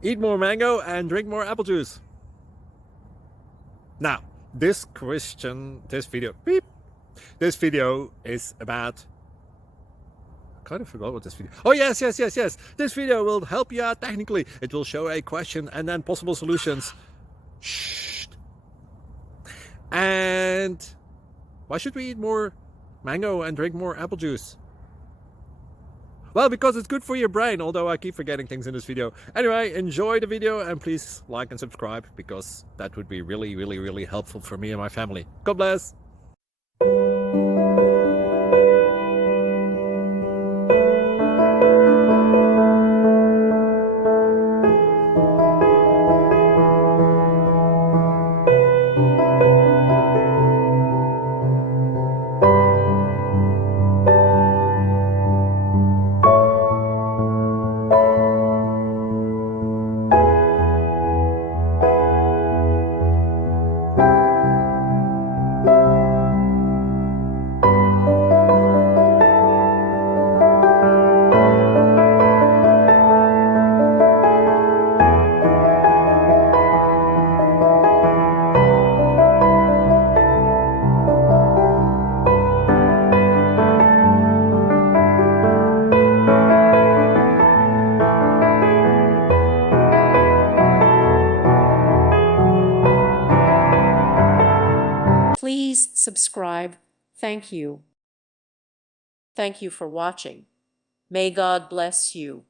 Eat more mango and drink more apple juice. Now, this video is about, I kind of forgot what this video. Oh, yes. This video will help you out technically. It will show a question and then possible solutions. Shh. And why should we eat more mango and drink more apple juice? Well, because it's good for your brain, although I keep forgetting things in this video. Anyway, enjoy the video and please like and subscribe, because that would be really helpful for me and my family. God bless! Please subscribe. Thank you. Thank you for watching. May God bless you.